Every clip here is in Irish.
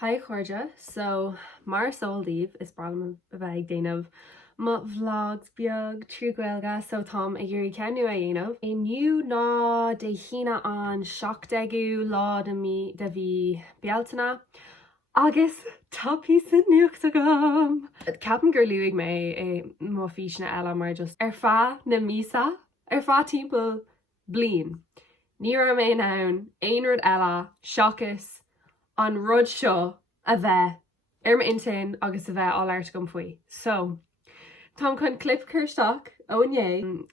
Hi chairde, so mar soldíh is bralam a bheith déanamh má vlogs beag trí Gaeilge so Tom a dúirí cenú a dhéanamh. Inniu ná de hína an 17 lá de bhí bealtainna agus tapí san nuacht agam. Ceapan gur luigh mé má físeán eile mar just fá na mísa fá timpeall bliain. Ní raibh mé ann aon rud eile seachas an rud seo a bheith ma intin agus a bheith áirt gom faoi. So, Tá chun clip chuirteach óné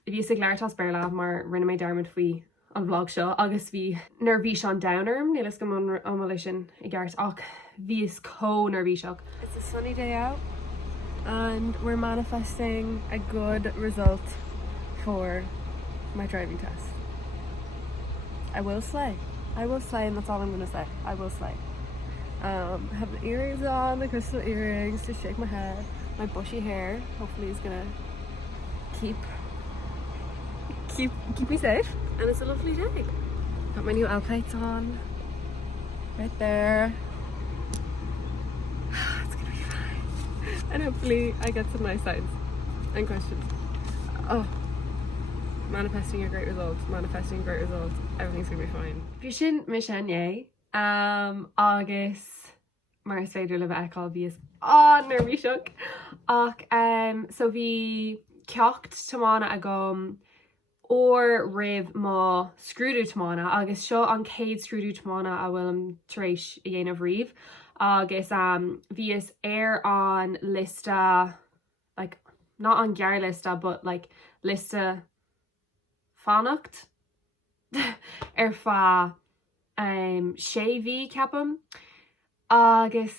bhí sig leirtas bearla mar rinne mé darmid faoi an vlog seo agus bhí nervhí an downarm nílas go an sin I gceart ach bhí is nervhí seach. It's a sunny day out and we're manifesting a good result for my driving test. I will slay and that's all I'm gonna say. I will slay. Have the earrings on, the crystal earrings to shake my head. My bushy hair hopefully is gonna keep me safe. And it's a lovely day. Got my new L plates on. Right there. It's gonna be fine. And hopefully I get some nice signs and questions. Oh. Manifesting a great result. Everything's gonna be fine. Bhí sin mis agus mar is féidir le bheith eáil bhí nervhí seach ach so bhí ceacht Tiomána agam ó ribh má Scrúdú Tiomána agus seo an céad Scrúdú Tiomána a bhfuil tar éis I dhéanamh riamh agus bhí is an lista like not an gear lista but like lista fannacht fá séhí ceapam agus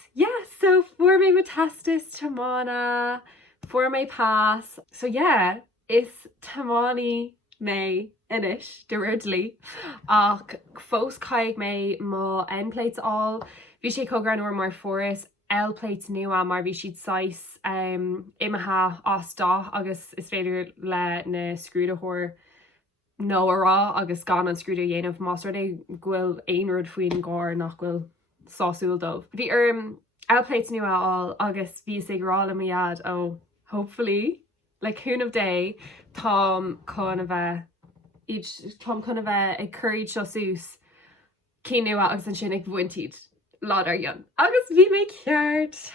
so fuair mé metastas Tiomána fuair mé pass so is Tiománaí mé inis de ridlí ach fós caiig mé má N plates all bhí sé cógran uair mar foras L plates nua mar bhí siad 6 imethe as dá agus is féidir le na scrúdathóir nó ará agus gan an scrúdú dhéanamh más é ghfuil aon rud faoin gáir nach ghfuil sásúil dómh. Bhí L plates nua all agus bhí sig rá le iad hopefully like hoon of day Tom chun a bheith ag curíd seo sús cí nua agus an sin ag bhaintíd lá ar dheon. Agus bhí mé ceart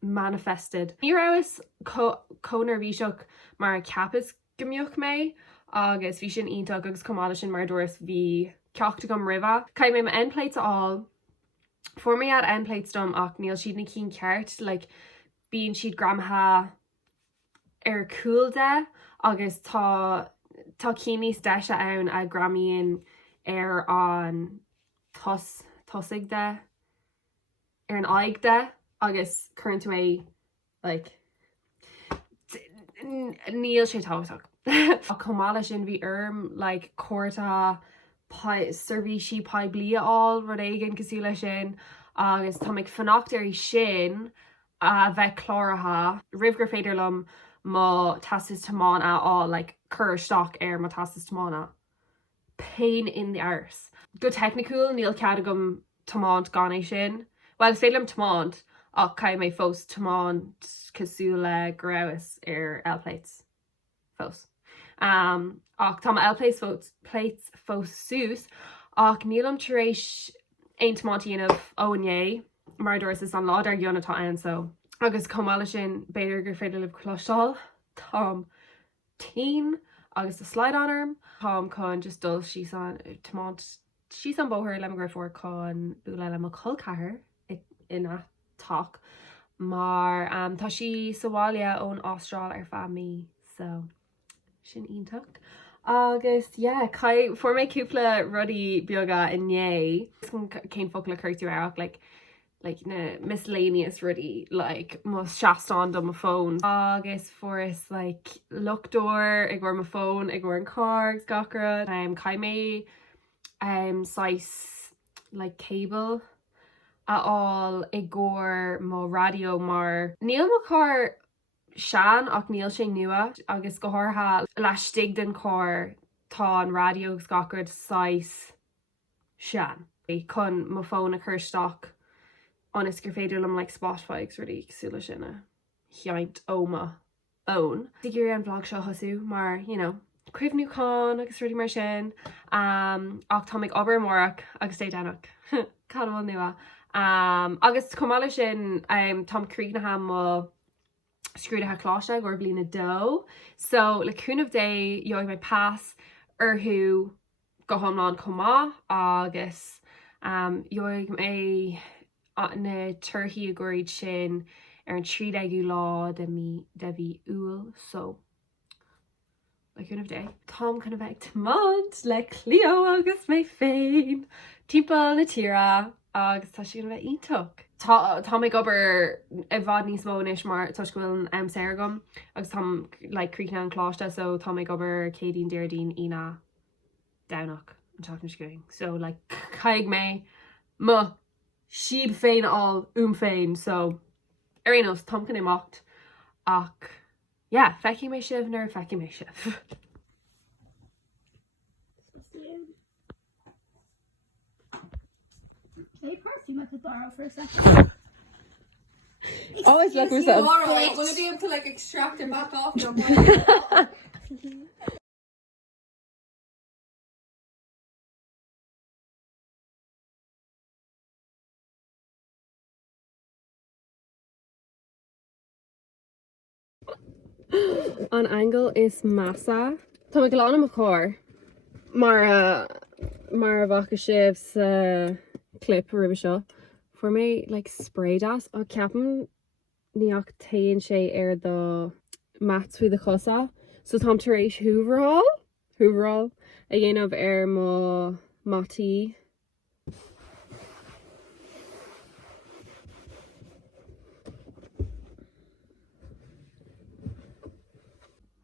manifested. Ní raibh nervhí seach mar ceapas gombeoch mé agus bhí sin ionach agus cumála sin mar dúras bhí ceachta gom ribh. Caiid mé N plates all fuair mé ad N plates dom ach níl siad na cín ceart like bíonn siad gramathe coolde agus tá cíní deise ann a gramíonn an tosig de an aigde agus chuint mé like níl sé táhaach. A cumála sin bhí like cuairta servísí pai blia all rud éigen cosú lei sin agus tá ag fannacht ar sin a bheith chláirithe ribh gur féidir lom má tastas Tiomána all like cur stock má tastas Tiomána. Pain in the arse. Go technical níl cead agam Tiománt gan é sin. Well félim Tiománt ach caiid mé fós Tiománt cosú le grabhas L plates fós. Ach tá L plates fós sús ach nílam tar éis aon Tiománaíanamh óné mar dúras is an lád ar dionatá an so agus cumála sin beidir gur féidir le chlostáil Tom teen agus a slide anarm Tom chun just dul she's an bóthir le gur fór chun búla le col chathair ina talk mar tá sí saháile ón Austrráil ar fami so sin ionach agus fuair mé cupla rudí beaga inné céim fo le chuirtú arach like na miscellaneous rudí like má seachtain do my phone agus furas like lochdoor ag bhar my phone ag bhar an cards gacra caiid mé sais like cable all ag gcóir má radio mar níl má car sean ach níl sé nua agus go háirtha leis stig den cór tá an radio gacrad 6 sean chun má phone a chuirteach Honest gur féidir am like Spotify ruí súla sinna cheint óma ón. Digéir an vlog seo hosú mar, you know, cuimhnúán agus ruí mar sin ach tá ag obair mórach agus é denach cadhfuil nua. Agus cumáile sin Tom Creeknaha má scrúdathe chláiste gur blina dó. So le cúnamh dé joigh mé pass arthú go thomláin comá agus joigh mé na turthaí a gcuirid sin ar an 13 lá de bhí úil, so le cúnamh dé. Tom chuna bheith tmod le clío agus mé féin timpeall na tíre agus tá si gonna bheith iontóg. Tá ag obair I bhfad níos mó inis mar tá scoil an saorgam agus tá le críocna an chláiste, so tá ag obair cédín déirdín ina danach an teach na scuing. So like caig mé ma siad féin all féin, so Arinos Tom can imacht ach yeah, feici mé sibh nar feici mé sibh. Play perfume I could borrow for a second. Always look for something. Alright, want to be able to like extract it back off now. An angle is massa. Tá me glán am a chóir mar a bhacha sibh sa clip ribbe seo for mé like spray das a ceapan níach taonn sé ar do mats fao the chosa, so tá tar éis húbháil a dhéanamh ar má matí.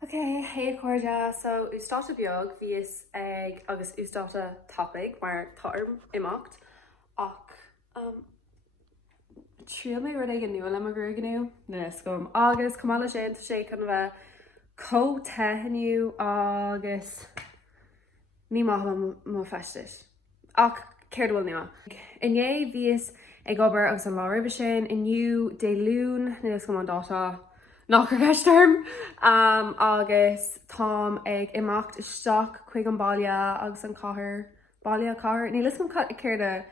Okay, hey Cordia, so úsáta beag bhíos ag agus úsáta topic mar tarm imacht ach tríal mé rud ag an nuail am a grúganú nes gom agus cumála sin tá sé chun bheith co-tehanniu agus ní maith má festis ach céir bhfuil nua. Inné bhíos ag obair agus an láirbe sin inniu déilún nes go an dáta nach bheistarm agus Tom ag imacht isteach chuig an baile agus an baile cathair. Ní lis go céirde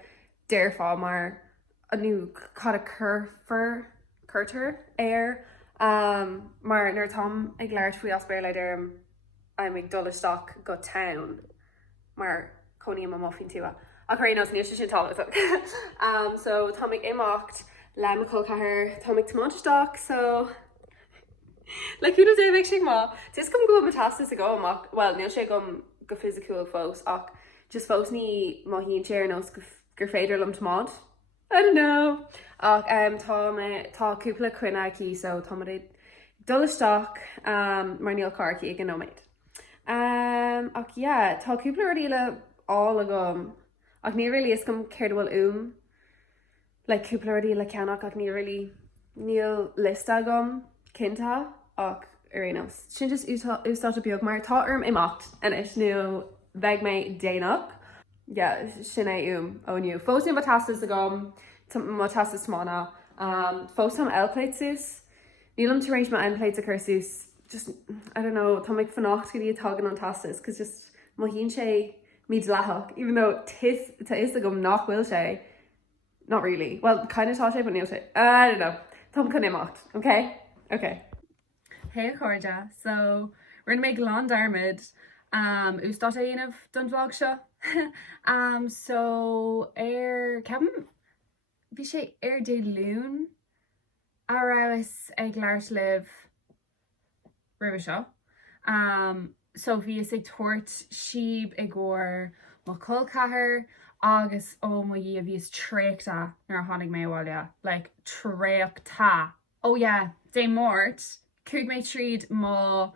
déir fá mar anú cad a curtar air mar nuair Tom ag leir faoi aspair le dém I'm ag dul isteach go town mar coní am muffin tú a chuínos níos sin tálaach. So Tom ag imacht le a cathair Tom ag tmánteach, so like who does it sin má just come go metastas a go amach, well níl sé go physical fós ach just fós ní má híonn sé nos gur féidir lom tmád. I don't know ach tá cupla cuine aquí, so tá mar dul isteach mar níl carci ag an nóméid ach yeah, tá cupla ruíile á a gom ach ní really is gom céir bhfuil like cupla ruí le ceannach ach ní really níl lista gom cinnta ach Arinos sin just úsáta beag mar tá imacht an is nu bheith mé déanach sin é óniu fós ní matastas a gom matastas mána fós am eile sús nílam tar rééis má eile a chursús just I don't know tá ag fannacht go dtí tagan an tastas cos just má híonn sé míad lethach even though tá is a gom nach bhfuil sé not really, well kind of tá sé but níl sé I don't know Tom chun imacht, okay. Hey Cordia, so we're gonna make Leann Dermid úsáta dhéanamh don vlog seo. So ceapan bhí sé ar déilún áras ag leir libh ribbe seo. So bhí ag tuairt sib ag gcóir má cul cathair agus ó má dí a bhíos tréachta nar tháinig mé bháile, like tréachta. Oh yeah, dé mórt cúig mé tríd má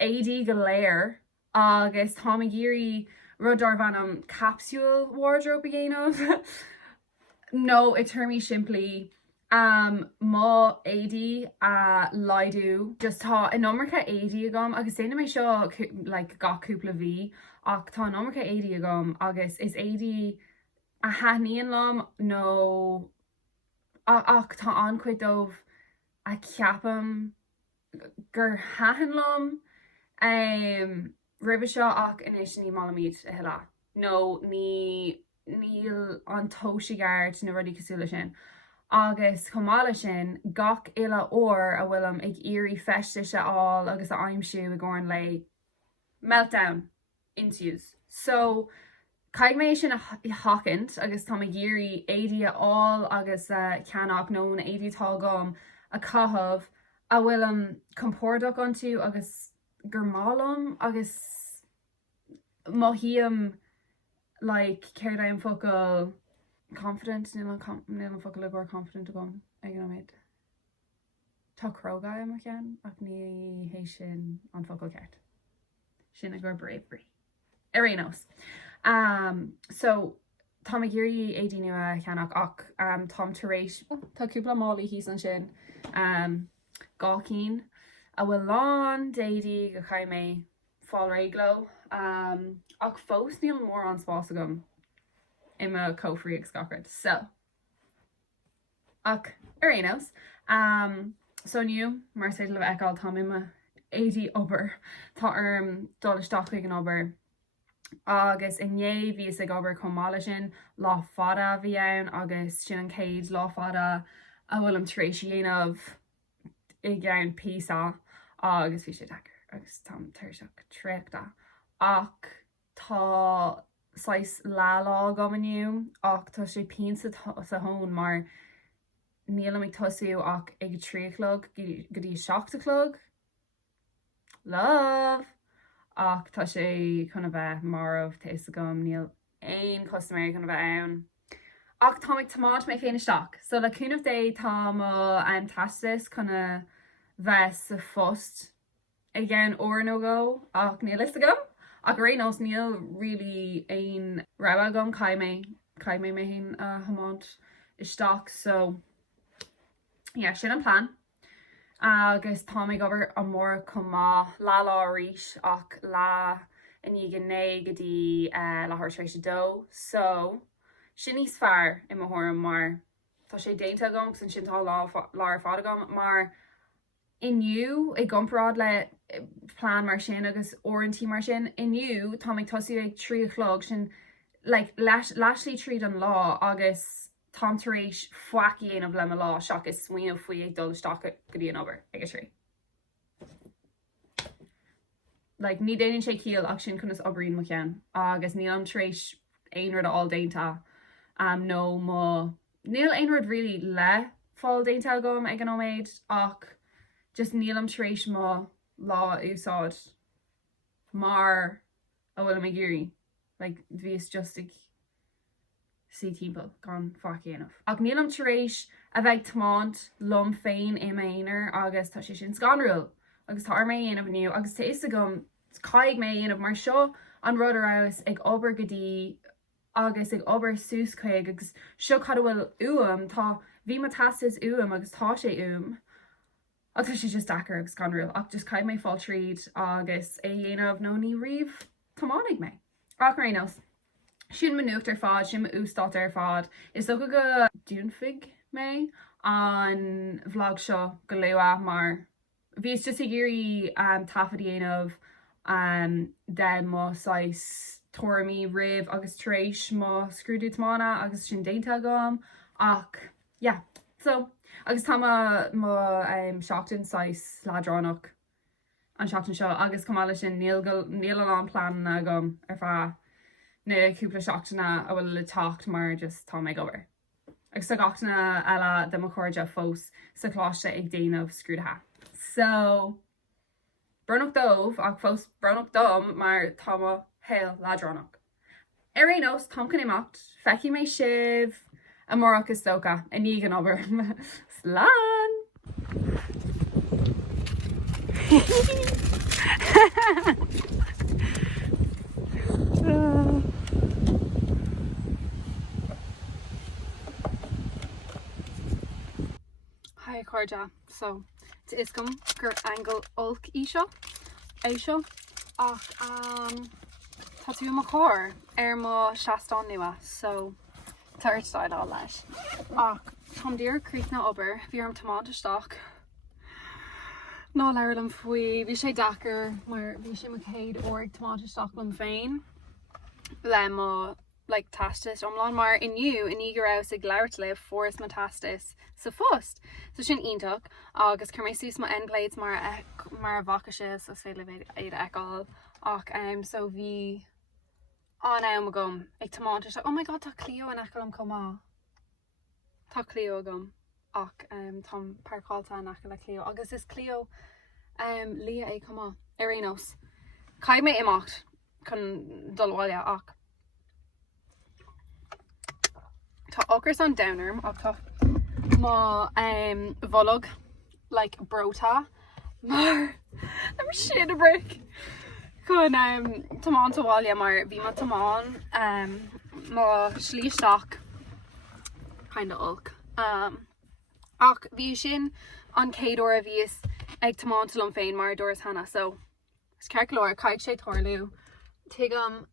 AD go léir agus tá géirí rudar bhanam capsule wardrobe a ggéanamh. No, it termí siimplí má AD a laidú just tá an nómarcha AD agam agus déana mé seo like ga cúpla bhí ach tá nómarcha AD agam agus is AD a haníon lom nó ach tá ancuid dómh a ceapam gur hahan lom ribbe seo ach inis ní malamíd a heile. No níl an tóisigeart na rudí cosúla sin. Agus chomála sin gach ile ór a bhfuilm ag irí feiste se áil agus a aimimsú a gcóin le meltdown interviews. So caiig mé sin a hacint agus tá géirí éí áil agus ceannach nó na éítá gom a cahabh a bhfuilm compórdaach an tú agus gur málam agus mohíam like ceir an focail confident níl an focail le gur confident a gom ag an méid. Tá croga am cean ach ní hééis sin an focail ceart. Sin a gur bravery. Arénos. So tá géirí éí nua ceannach ach tám taréis tá cupla málaí hí an sin gácín a bhfuil lán déadí go chaid mé fáil régló ach fós níl mór an spás agam imime cófrií ag scacard. So ach arénos. So nniu mar sé le eáil tá imime éí obair tá dolisteach an obair agus inné bhí ag obair chomála sin lá fada bhí ann agus sin an céad lá fada a bhfuil am trééis dhéanamh i gceann písa agus bhí sé dechar agus tam tuirseach tréachta ach tá sais lálá gomaniu ach tá sé pínsa sa hón mar níl ag tosú ach ag tríchlog go dtí seachtalog love ach tá sé chuna bheith marmh tééis gom níl aon cosméir chuna bheith ann. Ach tá ag tomáit mé féin isteach. So le cúnamh dé tá an tastas chuna bheith sa fust ag gceann ó nó go ach níl is agam ach rénos níl ri aon ra agam caiid mé mé haon hamáint isteach. So yeah, sin an plan. Agus tá ag gobar an mór chumá lá ríis ach lá in gné go dtí lethirtrééis dó. So sin níos fearr i mthorm mar tá sé déanta agam san sin tá lá fád agam mar inniu ag gomrád le plán mar sin agus orintí mar sin inniu tá ag tosú ag tríchlog sin leislí tríd an lá agus tátaréis foici aanamh le lá seach is smuoineh faoi ag dul sta go dtí an obair ag trí. Like ní déanann sé cíal ach sin chunas obaín mo chean agus níl an trééis aonrad all déanta nó má níl aonrad ri le fáil déanta gom ag an óméid ach just níl am trééis má lá úsáid mar a bhfuil me géirí like bhís just ag sí timppel gan foici aanamh. Ach níl am taréis a bheith tomáint lom féin é éonar agus tá sé sin scanrúil agus tá mé aanamh nniu agus tá is gom caiig mé aanamh mar seo an rud arás ag obair go dtí agus ag obair sús chuig agus seo cad bhfuil tá bhí mar tastas agus tá sé agus tá sé just dachar agus scanrúil ach just caiig mé fáil tríd agus é dhéanamh nó ní riomh tománig mé. Ach rénos. Sin manúcht ar fád, sin ústát ar fád. Is so go dúnfig mé an bhlog seo go leua mar bhís just i géirí taifead aanamh den má sais toirmí ribh agus trééis má Scrúdú Tiomána agus sin déanta agam ach yeah. So agus tá má seachtain sais ládránach an seachtain seo agus cumála sin níl an plán agam ar fá na cúpla seachtainna a bhfuil le tacht mar just tá méid gobar. Agus tá gachtainna eile de mo chuirde fós sa chláiste ag déanamh scrúdathe. So brunach dómh ach fós brunach dom mar tá héil ládránach. Arénos tám chun imacht feici mé sibh a mórach is tóca a ní an obair. Slán! Hi chuirde, so tá iscom gur angle olc é seo ach tá tú mo chóir ar má seachtain nua, so Third style all leis. Ach, Tom dear creek na ober, bhí am tomato stock. Ná leir am faoi, bhí sé dachar, mar bhí sé macéid or tomato stock lam féin. Le má like tastis omlan mar iniu in igur aus ag leirt le forest matastis sa fust. So sin ionach agus cur mé sús ma endblades mar bhaca sé so sé le éad eáil ach so bhí an am agam ag tomato stock. Oh my god, tá Cleo an eáil am comá. Tá Cleo agam ach Tom parcáilta an eáil le Cleo agus is Cleo lia é comá Arinos. Cai mé imacht chun dulháile ach tá ochras an downarm ach tá má bholog like brota mar I'm shit a brick chun tamán táháile mar bhí má tamán má slíisteach kind of ulk ach bhí sin an céadúir a bhíos ag tamán talm féin mar dúras hana so is ceirlóir caiid sé thorlú tuigem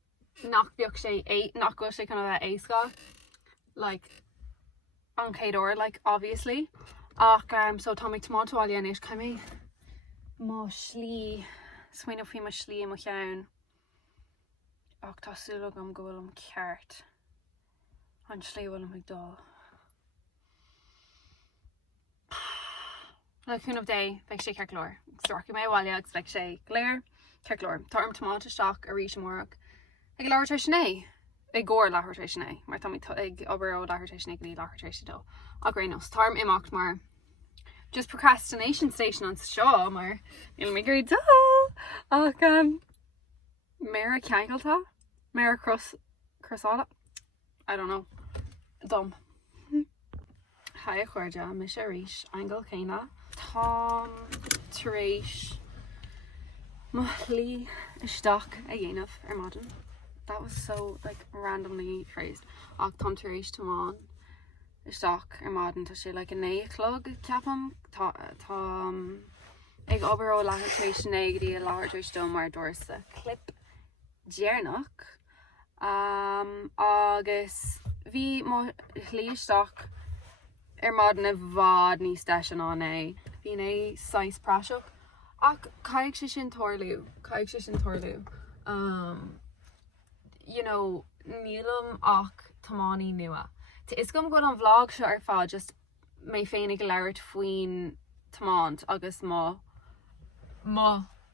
nach bheoh sé nach go sé chuna bheith éasca like an céadúir like obviously ach so tá ag tamán táháile inis caiimi má slí swaoine faoi má slí mo cheann ach tásúla am go bhfuil am ceart an slí bhfuil am ag dul. Le chun of day bheith sé ceirlóir stocha mé bháile agus bheith sé léir ceirlóir tá am tomato stock a rís amórach ag lehairtar sinné ag ggóir lehairtar sinné mar tá ag obair ó lehairtar sinné go ní lehairtar sin dó ach rénos tarm imacht mar just procrastination station an seo mar il mé gur dul ach mé a ceangaltá mé a crosála I don't know dom ha a chuirde mis a ríis angel chéine Tom taréis má lí isteach a dhéanamh ar maidin. That was so like randomly phrased ach Tom taréis tamán isteach ar maidin tá sé like a néchlog ceapam tá ag obair ó lehairtar sinné go dtí a lehairtar sto mar dúras a clip déarnach agus bhí má lí isteach ar maidin a bhád níos deis an é bhí é 6 práiseach ach caiig sé sin toirliú you know nílam ach tamánaí nua is gom go an vlog seo ar fád just mé féinnig leirt faoin tamánt agus má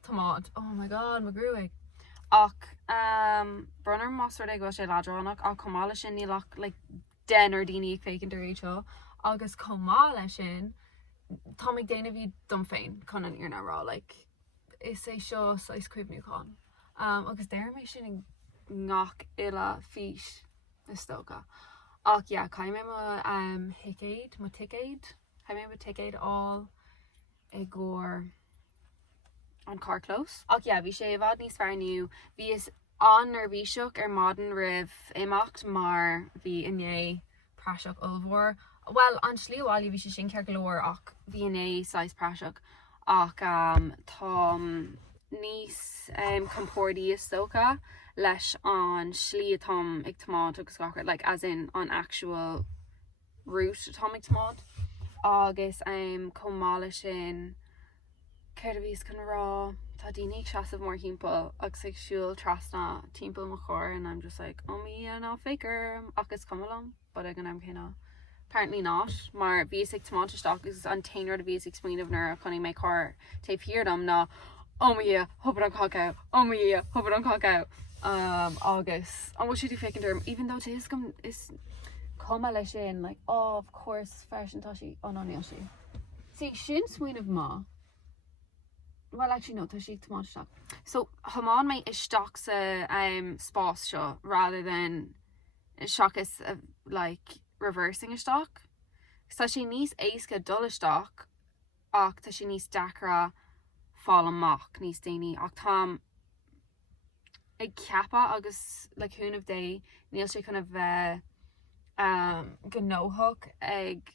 tamánt oh my god má grúig ach brunner más ag go sé ládránach ach comála sin nílach like den ar daoine ag fécinn de réiteo agus comála sin tá ag déanamh bhí dom féin chun an iarna rá like is é seo 6 cuimhniú chun agus déir mé sin ngach eile fís is stocha ach yeah cai mé má ticéid cai mé ticéid all ag gcóir an car close ach yeah bhí sé bhd níos fearniu bhí is an nervhíiseach ar maidin rih imacht mar bhí inné práiseach ulmhór well an slíomháil bhí sé sin ceir glóir ach bhí inné 6 práiseach ach tá níos compórdaí is stocha leis an slí atá ag tomád agus gachar like as in an actual root atá ag tomád agus comála sin ceir a bhís chun rá tá daoine seasamh mór hímpel agus ag siúil trasna timpeall mo chóir and I'm just like oh me an á faker agus cumalum but ag an am chéna apparently not mar bhís ag tomato stock is an tainir a bhís ag smaoinmh nuair a chunig mé chóir taifeadam ná oh me hopad an cacao oh me hopad an cacao agus an bhfuil siad fécinn derm even though is gom is cuma lei sin like oh of course fashion tá si an aníil si see sin smaoinmh má well actually no tá si tomato stock so hamán mé isteach sa spás seo rather than seachas like reversing a stock tá si níos éasca dul isteach ach tá si níos dacra fáil amach níos daoine ach tá ag ceapa agus le cúnamh dé níl sé chuna bheith gnóthach ag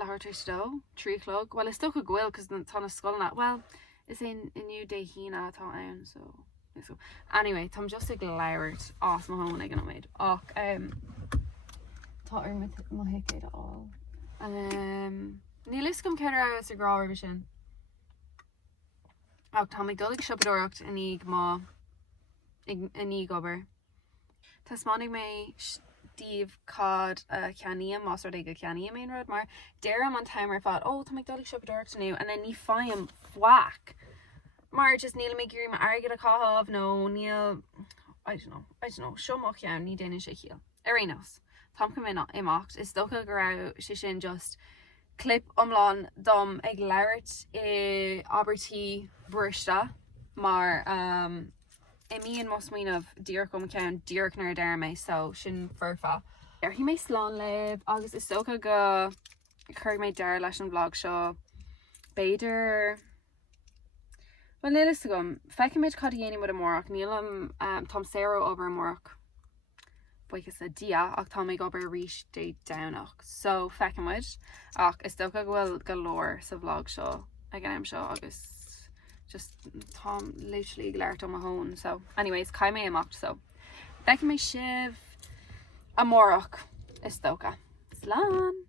lehairtar sto tríchlog well is sto go ghfuil cos tá na scoilna well is in inniu dé hína atá ann so anyway tá just ag leirt as mo hón ag an méid ach Tá ar mo hicéid all. Ní lis gom ceir a sa grá sin. Ach tá ag dul ag sipadúireacht inig má inig obair. Tás mánig mé Steve cad ceanníam más ag go ceanníam main rud mar deir am an timer fad tá ag dul ag sipadúireacht nu and then ní fáim whack. Mar just níl mé gurí mar airgad a cáhabh nó níl I don't know siomach ceann ní déine sé chial. Arénos. Tám go mé imacht is dócha go raibh si sin just clip omláin dom ag leirt I abertí brista mar I míon mos muoinmh dír gom ceann díorchnar deir mé so sin furfa. Hí mé slán libh agus is dócha go chuir mé deir leis an vlog seo beidir well nélas gom feicimid cad dhéanam mud amórach níl Tom Sarah over amórach buchas a dia ach tá ag obair ríis dé downach so feicimid ach is dócha bhfuil go leir sa vlog seo ag an seo agus just Tom literally leirt on my home so anyways cai mé amacht so feicim mé sibh amórach is dócha Leann